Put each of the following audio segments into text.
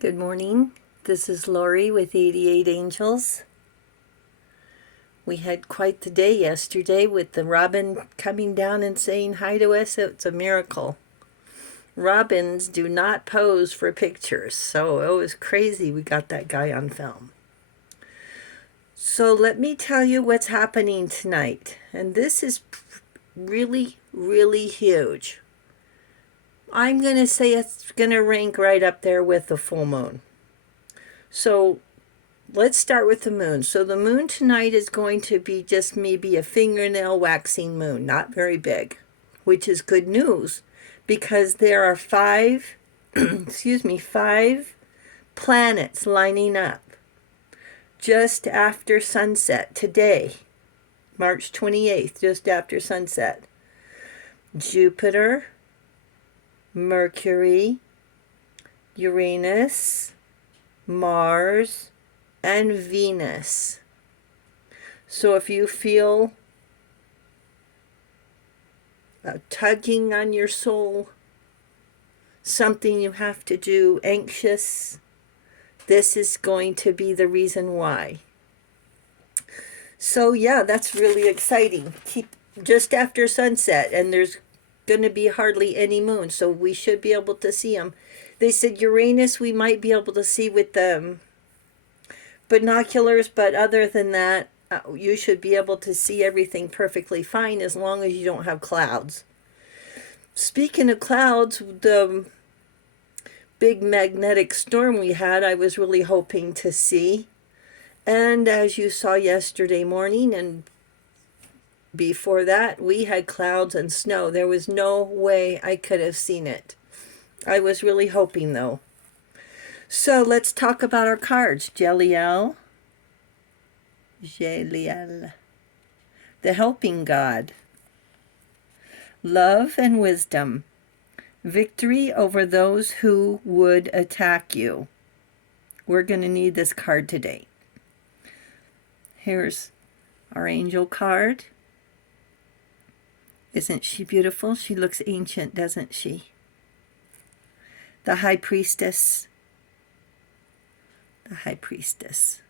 Good morning. This is Lori with 88 Angels. We had quite the day yesterday with the robin coming down and saying hi to us. It's a miracle. Robins do not pose for pictures, so it was crazy we got that guy on film. So let me tell you what's happening tonight. And this is really, really huge. I'm going to say it's going to rank right up there with the full moon. So let's start with the moon. So the moon tonight is going to be just maybe a fingernail waxing moon, not very big, which is good news because there are five planets lining up just after sunset today, March 28th, just after sunset. Jupiter, Mercury, Uranus, Mars, and Venus. So if you feel a tugging on your soul, something you have to do, anxious, this is going to be the reason why. So yeah, that's really exciting. Keep just after sunset, and there's going to be hardly any moon, so we should be able to see them. They said Uranus we might be able to see with the binoculars, but other than that, you should be able to see everything perfectly fine as long as you don't have clouds. Speaking of clouds, the big magnetic storm we had, I was really hoping to see. And as you saw yesterday morning and before that, we had clouds and snow. There was no way I could have seen it. I was really hoping, though. So let's talk about our cards. Jeliel, the helping God. Love and wisdom. Victory over those who would attack you. We're going to need this card today. Here's our angel card. Isn't she beautiful? She looks ancient, doesn't she? The High Priestess. The High Priestess.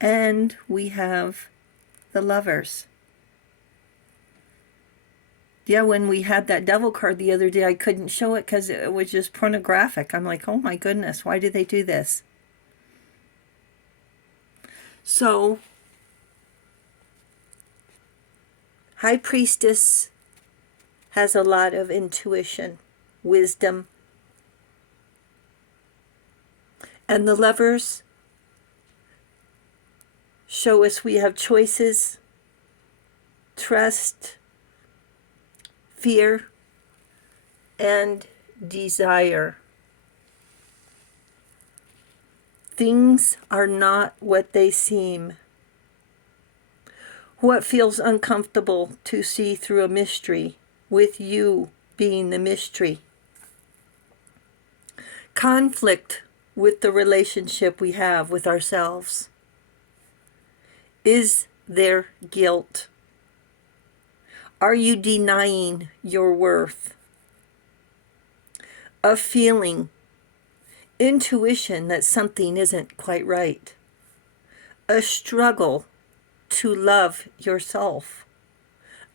And we have the Lovers. Yeah, when we had that Devil card the other day, I couldn't show it because it was just pornographic. I'm like, oh my goodness, why did they do this? So, High Priestess has a lot of intuition, wisdom. And the Lovers show us we have choices, trust, fear, and desire. Things are not what they seem. What feels uncomfortable to see through a mystery, with you being the mystery. Conflict with the relationship we have with ourselves. Is there guilt? Are you denying your worth? A feeling, intuition that something isn't quite right. A struggle to love yourself.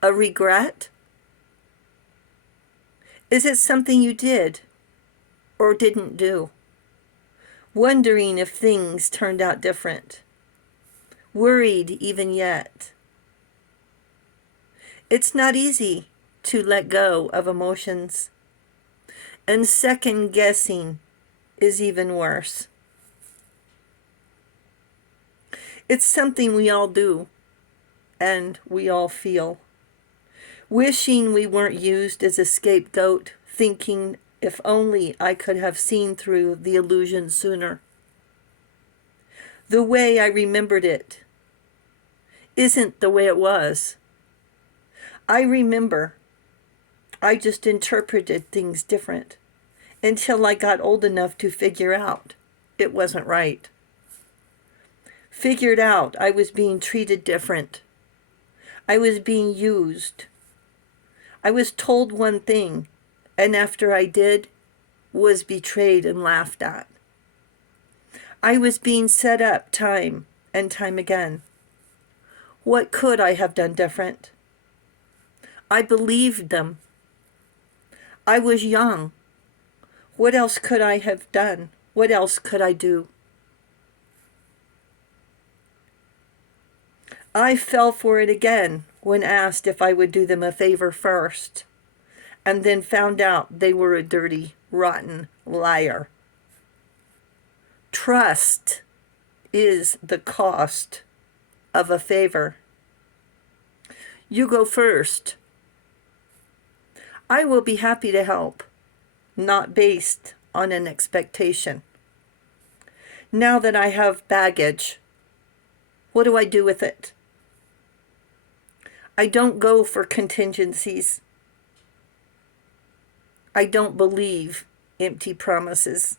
A regret? Is it something you did or didn't do? Wondering if things turned out different. Worried even yet. It's not easy to let go of emotions. And second guessing is even worse. It's something we all do and we all feel. Wishing we weren't used as a scapegoat, thinking if only I could have seen through the illusion sooner. The way I remembered it isn't the way it was. I remember. I just interpreted things different until I got old enough to figure out it wasn't right. Figured out I was being treated different. I was being used. I was told one thing, and after I did, was betrayed and laughed at. I was being set up time and time again. What could I have done different? I believed them. I was young. What else could I have done? What else could I do? I fell for it again when asked if I would do them a favor first, and then found out they were a dirty, rotten liar. Trust is the cost of a favor. You go first. I will be happy to help, not based on an expectation. Now that I have baggage, what do I do with it? I don't go for contingencies. I don't believe empty promises.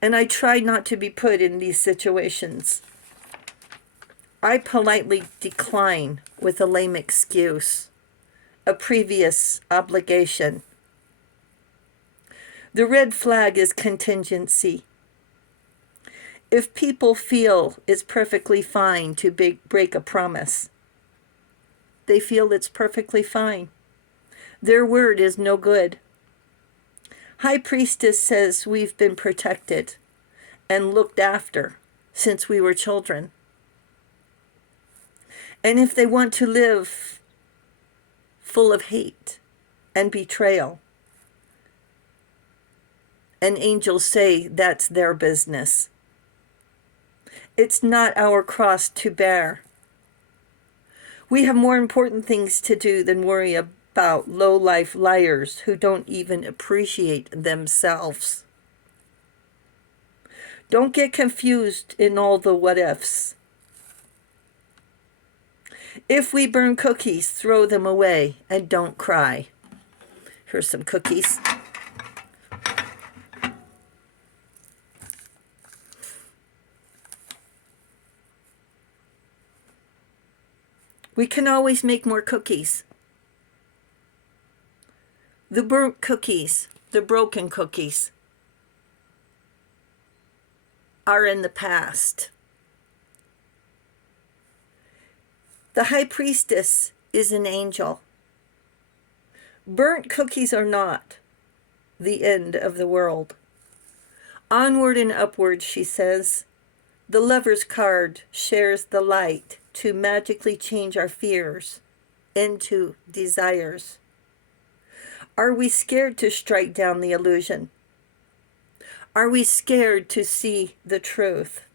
And I try not to be put in these situations. I politely decline with a lame excuse, a previous obligation. The red flag is contingency. If people feel it's perfectly fine to break a promise, they feel it's perfectly fine. Their word is no good. High Priestess says we've been protected and looked after since we were children. And if they want to live full of hate and betrayal, and angels say that's their business. It's not our cross to bear. We have more important things to do than worry about low-life liars who don't even appreciate themselves. Don't get confused in all the what-ifs. If we burn cookies, throw them away and don't cry. Here's some cookies. We can always make more cookies. The burnt cookies, the broken cookies, are in the past. The High Priestess is an angel. Burnt cookies are not the end of the world. Onward and upward, she says. The Lover's card shares the light to magically change our fears into desires. Are we scared to strike down the illusion? Are we scared to see the truth?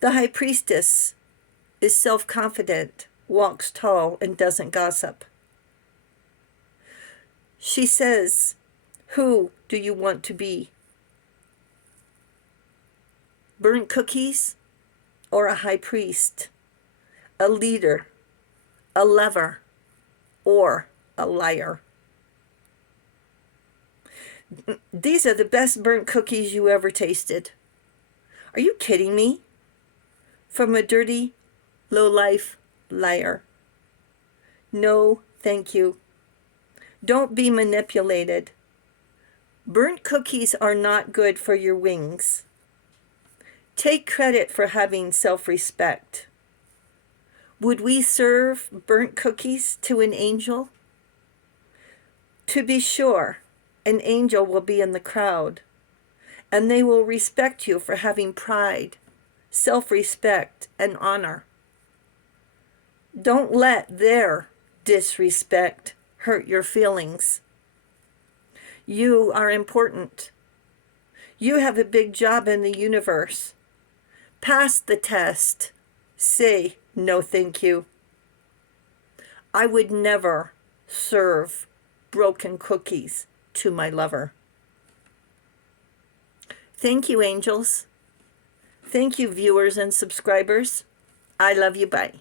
The High Priestess is self-confident, walks tall, and doesn't gossip. She says, who do you want to be? Burnt cookies or a high priest? A leader, a lover, or a liar? These are the best burnt cookies you ever tasted. Are you kidding me? From a dirty, low-life liar. No, thank you. Don't be manipulated. Burnt cookies are not good for your wings. Take credit for having self-respect. Would we serve burnt cookies to an angel? To be sure, an angel will be in the crowd, and they will respect you for having pride, self-respect, and honor. Don't let their disrespect hurt your feelings. You are important. You have a big job in the universe. Pass the test. Say no thank you. I would never serve broken cookies to my lover. Thank you, angels. Thank you, viewers and subscribers. I love you. Bye.